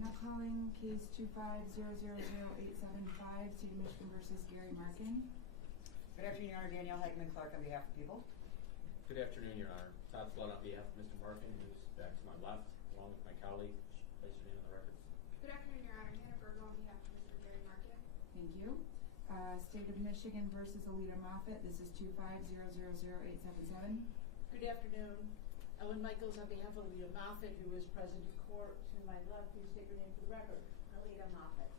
now calling case 250000875, State of Michigan versus Gary Markin. Good afternoon, Your Honor. Danielle Hageman Clark on behalf of the people. Good afternoon, Your Honor. Todd Flood on behalf of Mr. Markin, who's back to my left, along with my colleague. Place your name on the record. Good afternoon, Your Honor. Hannah Bergo on behalf of Mr. Gary Markin. Thank you. State of Michigan versus Alita Moffett. This is 250000877. Good afternoon. Ellen Michaels on behalf of Alita Moffett, who is present in court. To my left, please state your name for the record. Alita Moffett.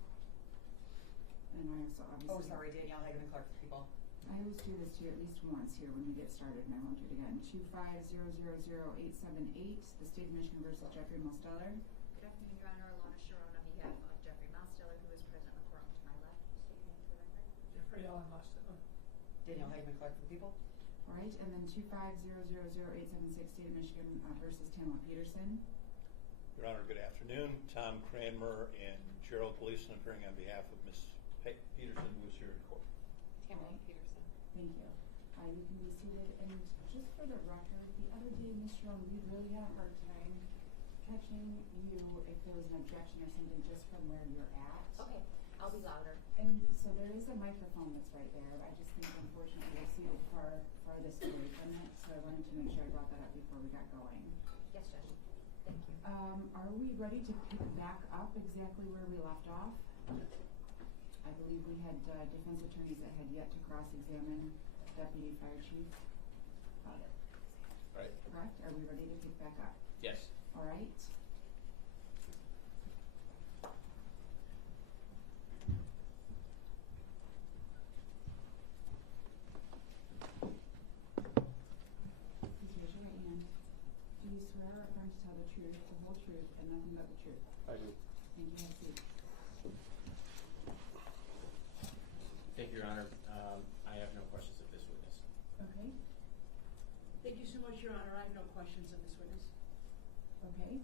And I also obviously... Oh, sorry, Danielle Hageman Clark for the people. I always do this to you at least once here when we get started, and I won't do it again. 250000878, the State of Michigan versus Jeffrey Mosteller. Good afternoon, Your Honor. Alana Sharon on behalf of Jeffrey Mosteller, who is present in the court. To my left, please state your name for the record. Jeffrey Allen Mosteller. Danielle Hageman Clark for the people. All right, and then 250000876, State of Michigan versus Tamla Peterson. Your Honor, good afternoon. Tom Cranmer and Gerald Gleason appearing on behalf of Ms. Peterson, who is here in court. Tamla Peterson. Thank you. You can be seated. And just for the record, the other day, Ms. Shawn, we really had a hard time catching you if there was an objection or something just from where you're at. Okay, I'll be louder. And so there is a microphone that's right there. I just think, unfortunately, we're seated farthest away from it. So I wanted to make sure I brought that up before we got going. Yes, Judge. Thank you. Are we ready to pick back up exactly where we left off? I believe we had defense attorneys that had yet to cross-examine Deputy Fire Chief. Right. Correct? Are we ready to pick back up? Yes. All right. Please raise your right hand. Do you swear or affirm to tell the truth, the whole truth, and nothing but the truth? I do. Thank you. Have a seat. Thank you, Your Honor. I have no questions of this witness. Okay. Thank you so much, Your Honor. I have no questions of this witness. Okay.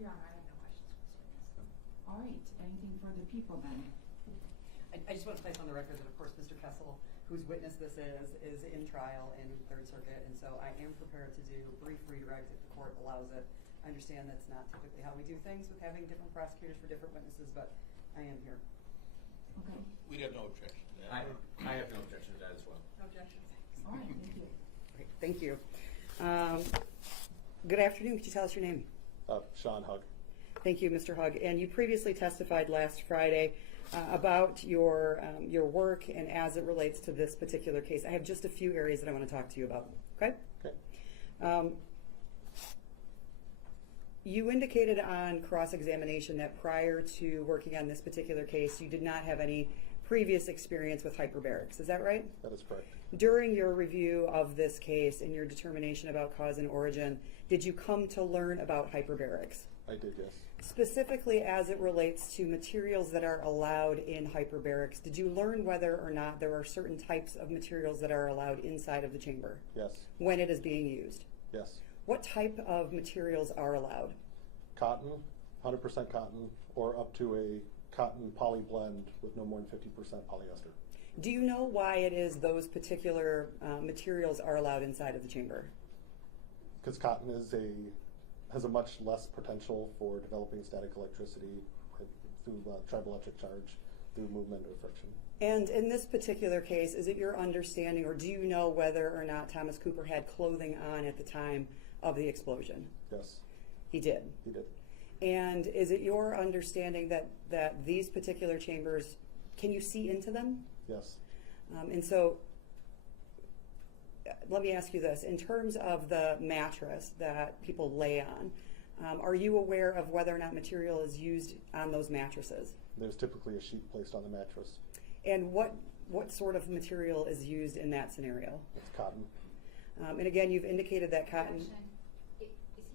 Your Honor, I have no questions for this witness. All right. Anything for the people then? I just want to place on the record that, of course, Mr. Kessel, whose witness this is in trial in Third Circuit, and so I am prepared to do a brief redirect if the court allows it. I understand that's not typically how we do things with having different prosecutors for different witnesses, but I am here. Okay. We'd have no objection to that. I have no objection to that as well. No objection. All right. Thank you. Great. Thank you. Good afternoon. Could you tell us your name? Shawn Hugg. Thank you, Mr. Hugg. And you previously testified last Friday about your work and as it relates to this particular case. I have just a few areas that I want to talk to you about. Okay? Okay. You indicated on cross-examination that prior to working on this particular case, you did not have any previous experience with hyperbarics. Is that right? That is correct. During your review of this case and your determination about cause and origin, did you come to learn about hyperbarics? I did, yes. Specifically as it relates to materials that are allowed in hyperbarics, did you learn whether or not there are certain types of materials that are allowed inside of the chamber Yes. when it is being used? Yes. What type of materials are allowed? Cotton, 100% cotton, or up to a cotton poly blend with no more than 50% polyester. Do you know why it is those particular materials are allowed inside of the chamber? Because cotton has a much less potential for developing static electricity through triboelectric charge, through movement or friction. And in this particular case, is it your understanding, or do you know whether or not Thomas Cooper had clothing on at the time of the explosion? Yes. He did? He did. And is it your understanding that these particular chambers, can you see into them? Yes. And so, let me ask you this. In terms of the mattress that people lay on, are you aware of whether or not material is used on those mattresses? There's typically a sheet placed on the mattress. And what what sort of material is used in that scenario? It's cotton. And again, you've indicated that cotton. Is he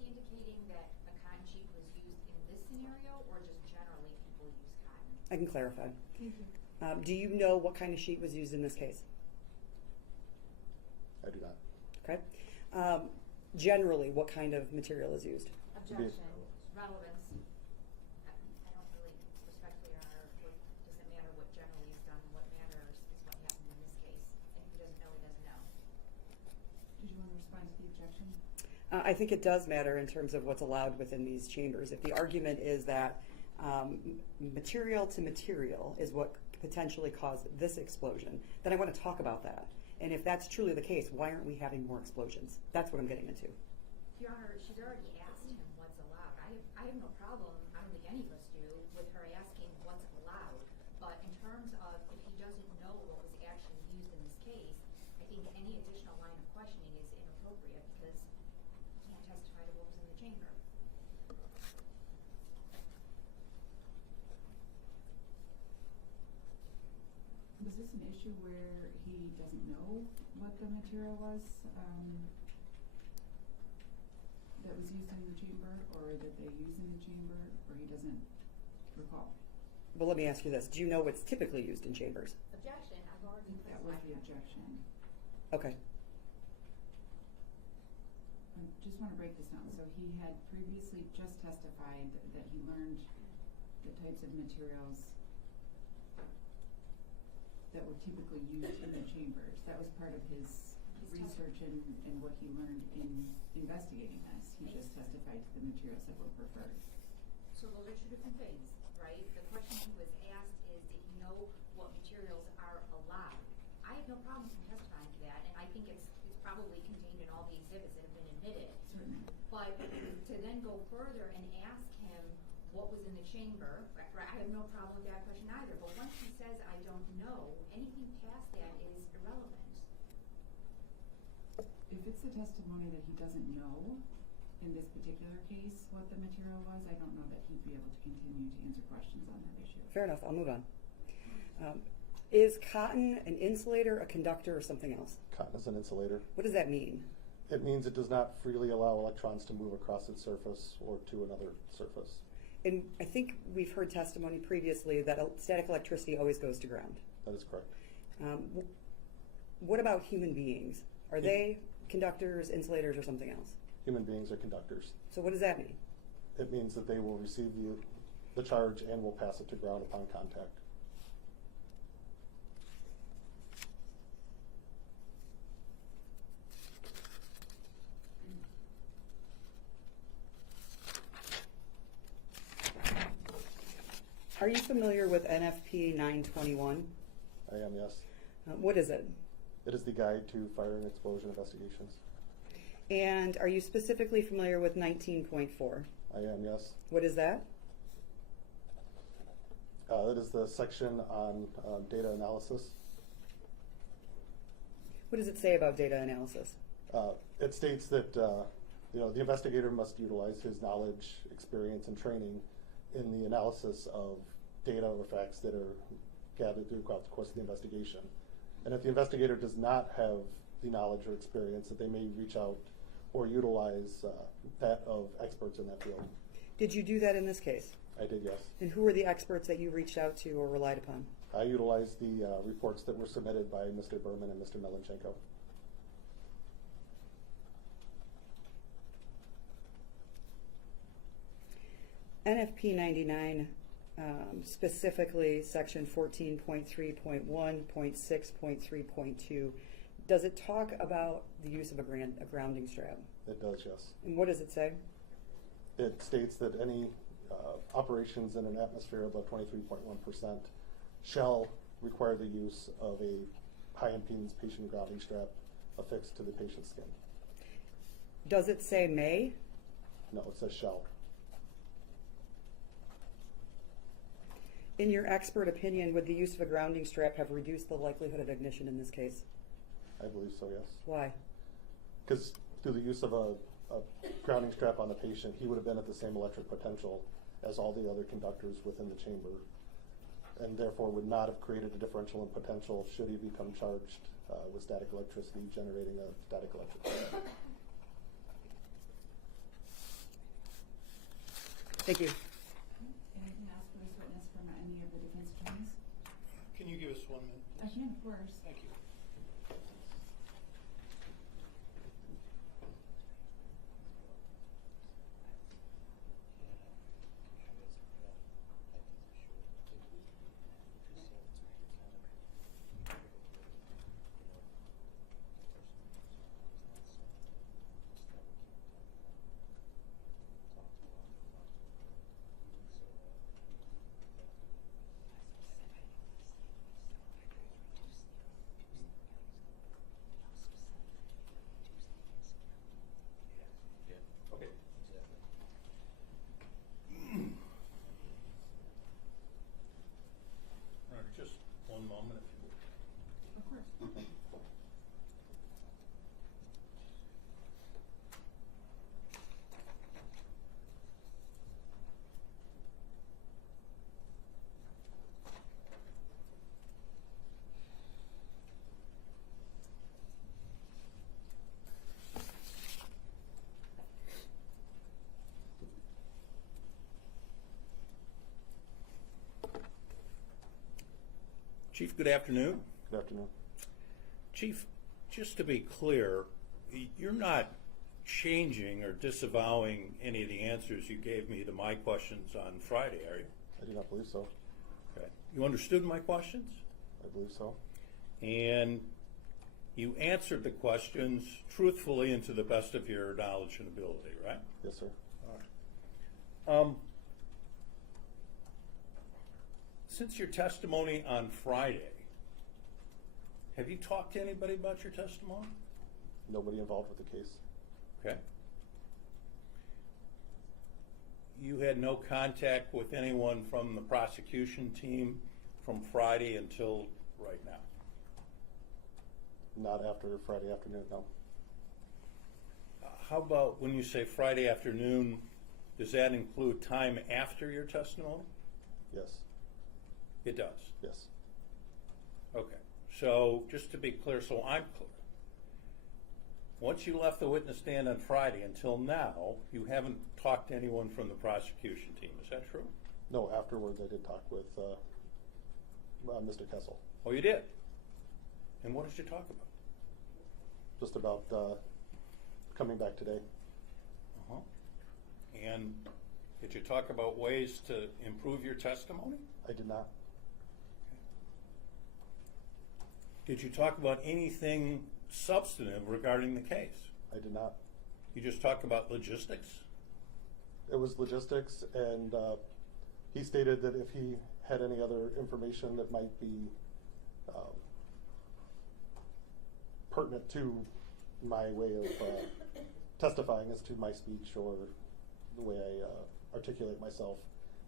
indicating that a cotton sheet was used in this scenario, or just generally people use cotton? I can clarify. Thank you. Do you know what kind of sheet was used in this case? I do not. Okay. Generally, what kind of material is used? Objection. Relevance. I don't really, respectfully, Your Honor, does it matter what generally is done? What matters is what happened in this case. And if he doesn't know, he doesn't know. Did you want to respond to the objection? I think it does matter in terms of what's allowed within these chambers. If the argument is that material to material is what potentially caused this explosion, then I want to talk about that. And if that's truly the case, why aren't we having more explosions? That's what I'm getting into. Your Honor, she's already asked him what's allowed. I have no problem, I don't think any of us do, with her asking what's allowed. But in terms of if he doesn't know what was actually used in this case, I think any additional line of questioning is inappropriate because he can't testify to what was in the chamber. Was this an issue where he doesn't know what the material was, that was used in the chamber, or that they use in the chamber, or he doesn't recall? Well, let me ask you this. Do you know what's typically used in chambers? Objection, I've I already think that was the objection. Okay. I just want to break this down. So he had previously just testified that he learned the types of materials that were typically used in the chambers. That was part of his research and what he learned in investigating this. He just testified to the materials that were preferred. So those are two different things, right? The question he was asked is, did he know what materials are allowed? I have no problem with him testifying to that, and I think it's probably contained in all the exhibits that have been admitted. Certainly. But to then go further and ask him what was in the chamber, right, I have no problem with that question either. But once he says, I don't know, anything past that is irrelevant. If it's the testimony that he doesn't know in this particular case what the material was, I don't know that he'd be able to continue to answer questions on that issue. Fair enough. I'll move on. Is cotton an insulator, a conductor, or something else? Cotton is an insulator. What does that mean? It means it does not freely allow electrons to move across its surface or to another surface. And I think we've heard testimony previously that static electricity always goes to ground. That is correct. What about human beings? Are they conductors, insulators, or something else? Human beings are conductors. So what does that mean? It means that they will receive the charge and will pass it to ground upon contact. Are you familiar with NFP 921? I am, yes. What is it? It is the guide to fire and explosion investigations. And are you specifically familiar with 19.4? I am, yes. What is that? It is the section on data analysis. What does it say about data analysis? It states that the investigator must utilize his knowledge, experience, and training in the analysis of data or facts that are gathered throughout the course of the investigation. And if the investigator does not have the knowledge or experience, that they may reach out or utilize that of experts in that field. Did you do that in this case? I did, yes. And who were the experts that you reached out to or relied upon? I utilized the reports that were submitted by Mr. Berman and Mr. Melenchenko. NFP 99, specifically section 14.3.1.6.3.2, does it talk about the use of a grounding strap? It does, yes. And what does it say? It states that any operations in an atmosphere above 23.1% shall require the use of a high impedance patient grounding strap affixed to the patient's skin. Does it say may? No, it says shall. In your expert opinion, would the use of a grounding strap have reduced the likelihood of ignition in this case? I believe so, yes. Why? Because through the use of a grounding strap on the patient, he would have been at the same electric potential as all the other conductors within the chamber, and therefore would not have created a differential in potential should he become charged with static electricity, generating a static electric current. Thank you. Anything else for this witness from any of the defense attorneys? Can you give us 1 minute? I can, of course. Thank you. Chief, good afternoon. Good afternoon. Chief, just to be clear, you're not changing or disavowing any of the answers you gave me to my questions on Friday, are you? I do not believe so. Okay. You understood my questions? I believe so. And you answered the questions truthfully and to the best of your knowledge and ability, right? Yes, sir. All right. Since your testimony on Friday, have you talked to anybody about your testimony? Nobody involved with the case. Okay. You had no contact with anyone from the prosecution team from Friday until right now? Not after Friday afternoon, no. How about when you say Friday afternoon, does that include time after your testimony? Yes. It does? Yes. Okay. So just to be clear, so I'm clear. Once you left the witness stand on Friday until now, you haven't talked to anyone from the prosecution team. Is that true? No, afterwards I did talk with Mr. Kessel. Oh, you did? And what did you talk about? Just about coming back today. Uh-huh. And did you talk about ways to improve your testimony? I did not. Did you talk about anything substantive regarding the case? I did not. You just talked about logistics? It was logistics, and he stated that if he had any other information that might be pertinent to my way of testifying as to my speech or the way I articulate myself,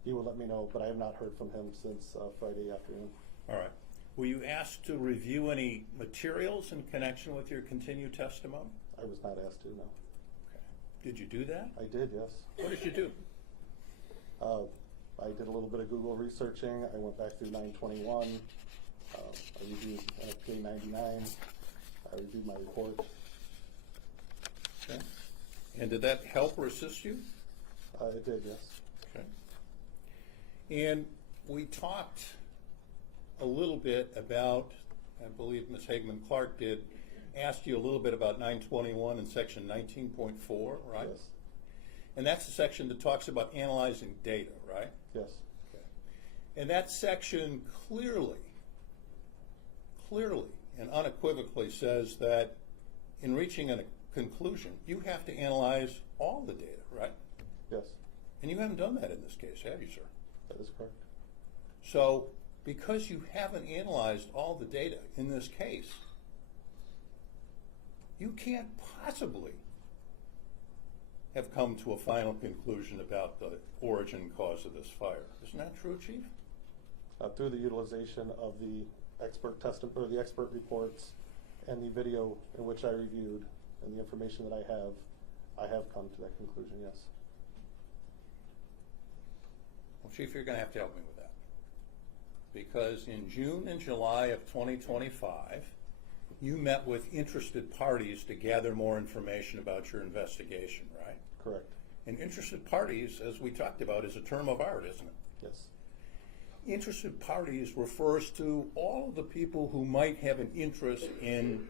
he would let me know, but I have not heard from him since Friday afternoon. All right. Were you asked to review any materials in connection with your continued testimony? I was not asked to, no. Okay. Did you do that? I did, yes. What did you do? I did a little bit of Google researching. I went back through 921. I reviewed NFPA 99. I reviewed my report. Okay. And did that help or assist you? It did, yes. Okay. And we talked a little bit about, I believe Ms. Hagman-Clark did, asked you a little bit about 921 and section 19.4, right? Yes. And that's the section that talks about analyzing data, right? Yes. Okay. And that section clearly and unequivocally says that in reaching a conclusion, you have to analyze all the data, right? Yes. And you haven't done that in this case, have you, sir? That is correct. So, because you haven't analyzed all the data in this case, you can't possibly have come to a final conclusion about the origin and cause of this fire. Isn't that true, Chief? Through the utilization of the expert reports and the video in which I reviewed and the information that I have come to that conclusion, yes. Well, Chief, you're going to have to help me with that. Because in June and July of 2025, you met with interested parties to gather more information about your investigation, right? Correct. And interested parties, as we talked about, is a term of art, isn't it? Yes. Interested parties refers to all of the people who might have an interest in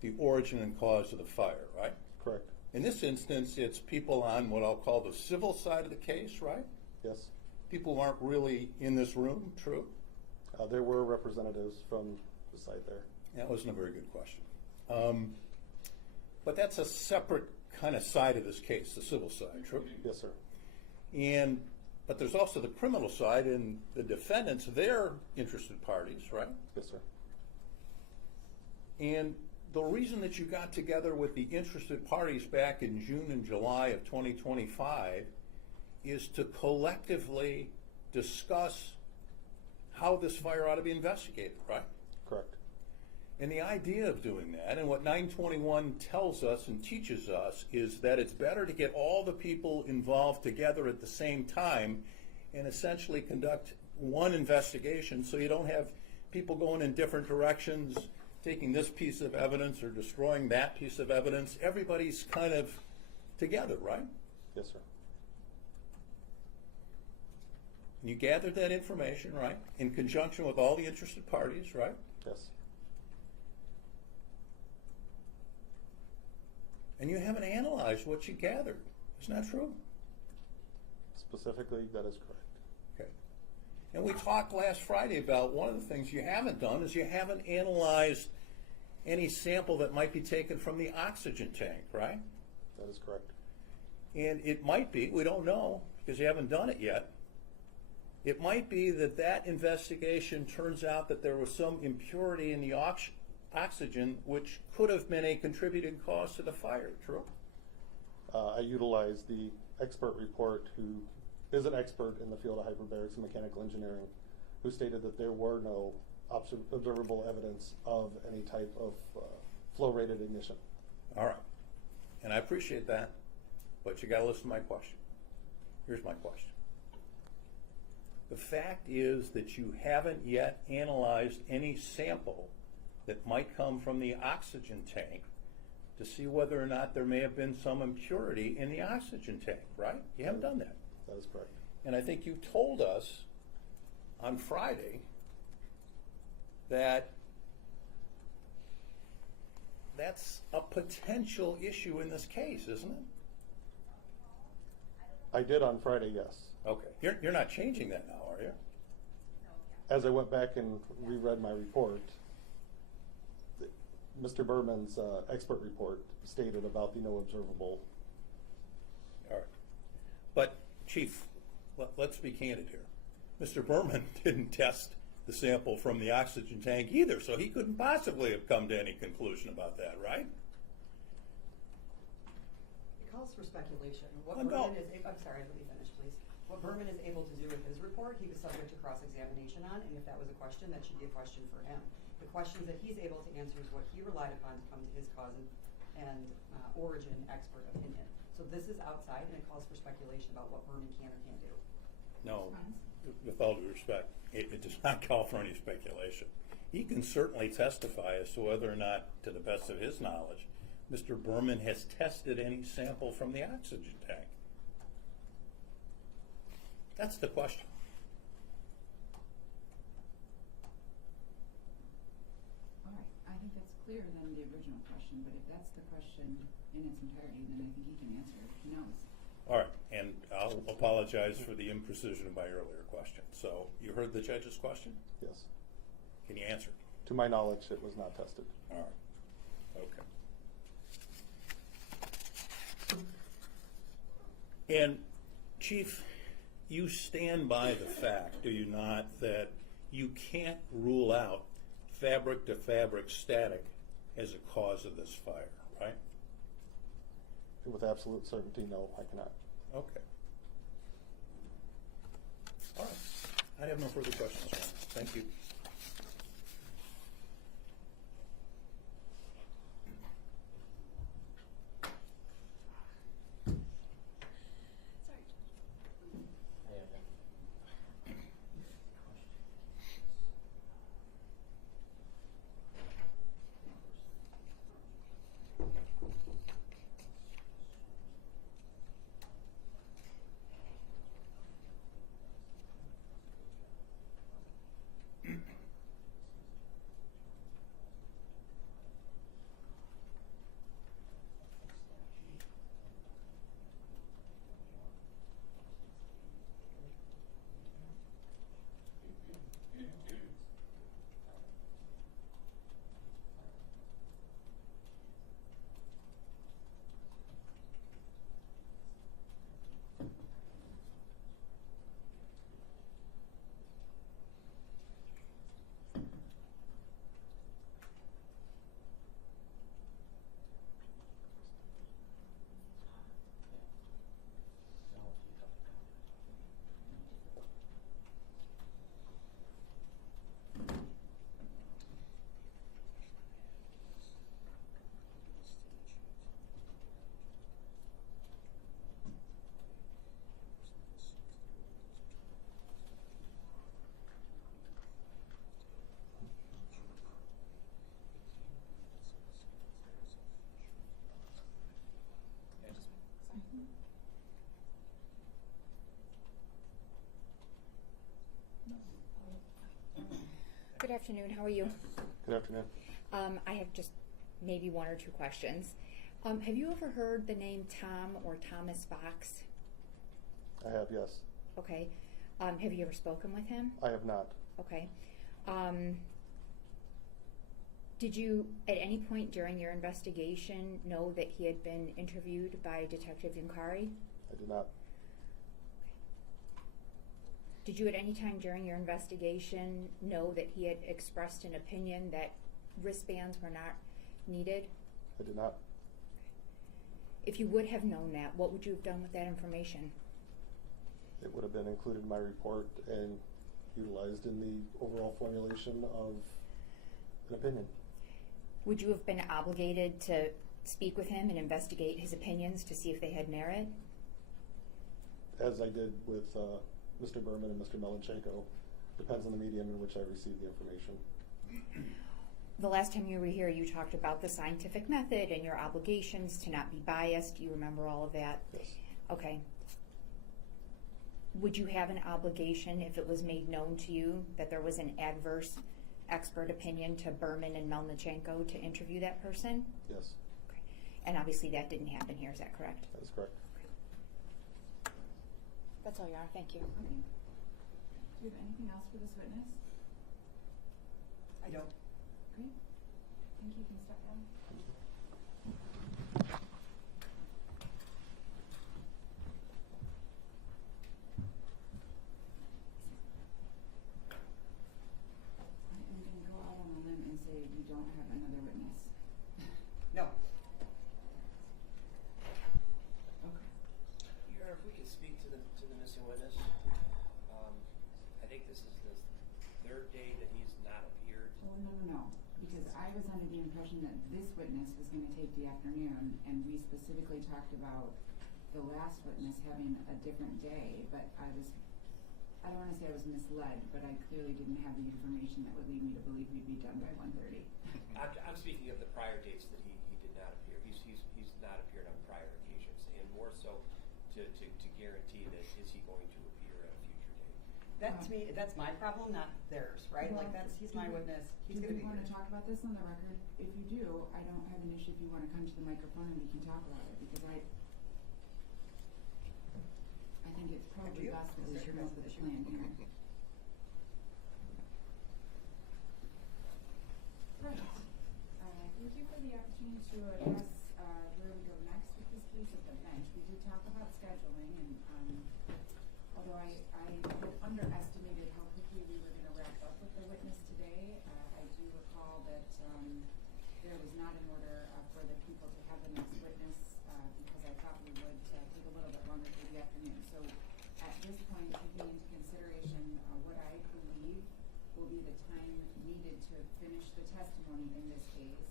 the origin and cause of the fire, right? Correct. In this instance, it's people on what I'll call the civil side of the case, right? Yes. People who aren't really in this room, true? There were representatives from the side there. That wasn't a very good question. But that's a separate kind of side of this case, the civil side, true? Yes, sir. But there's also the criminal side, and the defendants, they're interested parties, right? Yes, sir. And the reason that you got together with the interested parties back in June and July of 2025 is to collectively discuss how this fire ought to be investigated, right? Correct. And the idea of doing that, and what 921 tells us and teaches us, is that it's better to get all the people involved together at the same time and essentially conduct one investigation so you don't have people going in different directions, taking this piece of evidence or destroying that piece of evidence. Everybody's kind of together, right? Yes, sir. You gathered that information, right, in conjunction with all the interested parties, right? Yes. And you haven't analyzed what you gathered. Isn't that true? Specifically, that is correct. Okay. And we talked last Friday about one of the things you haven't done is you haven't analyzed any sample that might be taken from the oxygen tank, right? That is correct. And it might be, we don't know because you haven't done it yet, it might be that that investigation turns out that there was some impurity in the oxygen which could have been a contributing cause to the fire, true? I utilized the expert report who is an expert in the field of hyperbarics and mechanical engineering, who stated that there were no observable evidence of any type of flow-rated ignition. All right. And I appreciate that, but you got to listen to my question. Here's my question. The fact is that you haven't yet analyzed any sample that might come from the oxygen tank to see whether or not there may have been some impurity in the oxygen tank, right? You haven't done that. That is correct. And I think you told us on Friday that that's a potential issue in this case, isn't it? I did on Friday, yes. Okay. You're not changing that now, are you? As I went back and reread my report, Mr. Berman's expert report stated about the no observable. All right. But, Chief, let's be candid here. Mr. Berman didn't test the sample from the oxygen tank either, so he couldn't possibly have come to any conclusion about that, right? It calls for speculation. What Oh, no. Berman is, I'm sorry, let me finish, please. What Berman is able to do with his report, he was subject to cross-examination on, and if that was a question, that should be a question for him. The questions that he's able to answer is what he relied upon to come to his cause and origin expert opinion. So this is outside, and it calls for speculation about what Berman can or can't do. No, with all due respect, it does not call for any speculation. He can certainly testify as to whether or not, to the best of his knowledge, Mr. Berman has tested any sample from the oxygen tank. That's the question. All right, I think that's clearer than the original question, but if that's the question in its entirety, then I think he can answer it. He knows. All right, and I'll apologize for the imprecision of my earlier question. So you heard the judge's question? Yes. Can you answer? To my knowledge, it was not tested. All right. Okay. And, Chief, you stand by the fact, do you not, that you can't rule out fabric-to-fabric static as a cause of this fire, right? With absolute certainty, no, I cannot. Okay. All right. I have no further questions, Shawn. Thank you. I have that. Good afternoon. How are you? Good afternoon. I have just maybe one or two questions. Have you ever heard the name Tom or Thomas Fox? I have, yes. Okay. Have you ever spoken with him? I have not. Okay. Did you, at any point during your investigation, know that he had been interviewed by Detective Yunkari? I did not. Did you at any time during your investigation know that he had expressed an opinion that wristbands were not needed? I did not. If you would have known that, what would you have done with that information? It would have been included in my report and utilized in the overall formulation of an opinion. Would you have been obligated to speak with him and investigate his opinions to see if they had merit? As I did with Mr. Berman and Mr. Melenchenko, depends on the medium in which I received the information. The last time you were here, you talked about the scientific method and your obligations to not be biased. Do you remember all of that? Yes. Okay. Would you have an obligation if it was made known to you that there was an adverse expert opinion to Berman and Melenchenko to interview that person? Yes. Okay. And obviously that didn't happen here, is that correct? That is correct. That's all you are. Thank you. Okay. Do you have anything else for this witness? I don't. Great. Thank you. Can you step down? I'm going to go out on a limb and say we don't have another witness. No. Okay. Your Honor, if we could speak to the missing witness. I think this is the third day that he's not appeared. Well, no. Because I was under the impression that this witness was going to take the afternoon, and we specifically talked about the last witness having a different day, but I don't want to say I was misled, but I clearly didn't have the information that would lead me to believe we'd be done by 1:30. I'm speaking of the prior dates that he did not appear. He's not appeared on prior occasions, and more so to guarantee that is he going to appear at a future date. That to me, that's my problem, not theirs, right? Well, Like he's my witness. He's Do going to you be want to here. talk about this on the record? If you do, I don't have an issue if you want to come to the microphone and we can talk about it, because I think it's probably you. best that we Is should that move your with the issue? plan here. Right. Thank you for the opportunity to address where we go next with this case at the bench. We did talk about scheduling, and although I had underestimated how quickly we were going to wrap up with the witness today, I do recall that there was not an order for the people to have the next witness because I thought we would take a little bit longer for the afternoon. So at this point, taking into consideration what I believe will be the time needed to finish the testimony in this case,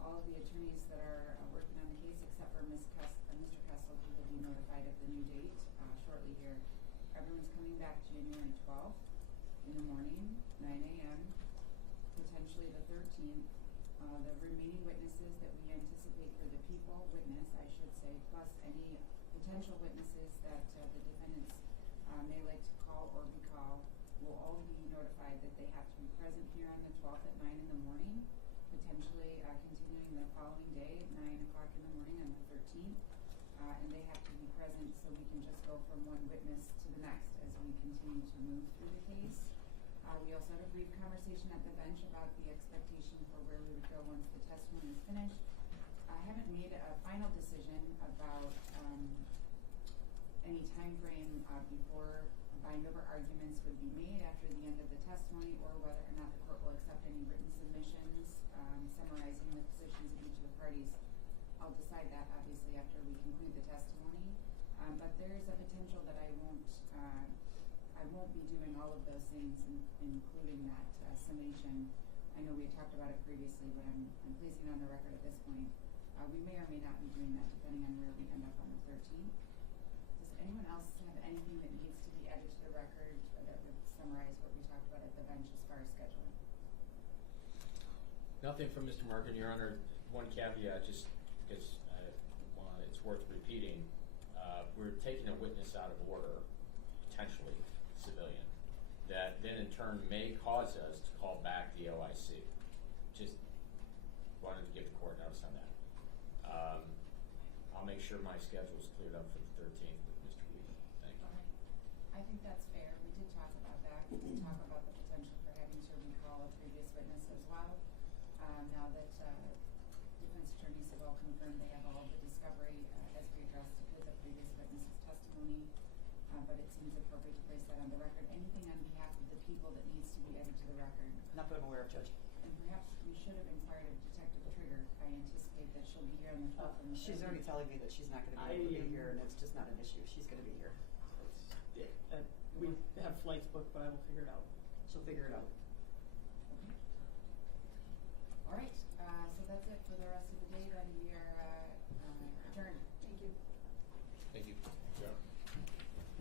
all of the attorneys that are working on the case, except for Mr. Kessel, who will be notified of the new date shortly here. Everyone's coming back January 12th in the morning, 9 a.m., potentially the 13th. The remaining witnesses that we anticipate for the people witness, I should say, plus any potential witnesses that the defendants may like to call or recall, will all be notified that they have to be present here on the 12th at 9 in the morning, potentially continuing the following day at 9 o'clock in the morning on the 13th. And they have to be present so we can just go from one witness to the next as we continue to move through the case. We also had a brief conversation at the bench about the expectation for where we would go once the testimony is finished. I haven't made a final decision about any time frame before bind over arguments would be made after the end of the testimony, or whether or not the court will accept any written submissions summarizing the positions of each of the parties. I'll decide that obviously after we conclude the testimony, but there is a potential that I won't be doing all of those things, including that summation. I know we had talked about it previously, but I'm placing on the record at this point. We may or may not be doing that depending on where we end up on the 13th. Does anyone else have anything that needs to be added to the record that would summarize what we talked about at the bench as far as scheduling? Nothing from Mr. Markin, Your Honor. One caveat, just because it's worth repeating. We're taking a witness out of order, potentially civilian, that then in turn may cause us to call back the OIC. Just wanted to give the court notice on that. I'll make sure my schedule is cleared up for the 13th with Mr. Weaver. Thank you. I think that's fair. We did talk about that. We did talk about the potential for having to recall a previous witness as well. Now that defense attorneys have all confirmed they have all of the discovery as we addressed the previous witness's testimony, but it seems appropriate to place that on the record. Anything on behalf of the people that needs to be added to the record? Not that I'm aware of, Judge. And perhaps we should have inquired of Detective Trigger. I anticipate that she'll be here on the 12th and the She's 13th. already telling me that she's not going to be able to be here, and it's just not an issue. She's going to be here. We have flights booked, but I will figure it out. She'll figure it out. Okay. All right, so that's it for the rest of the day, then we are adjourned. Thank you. Thank you.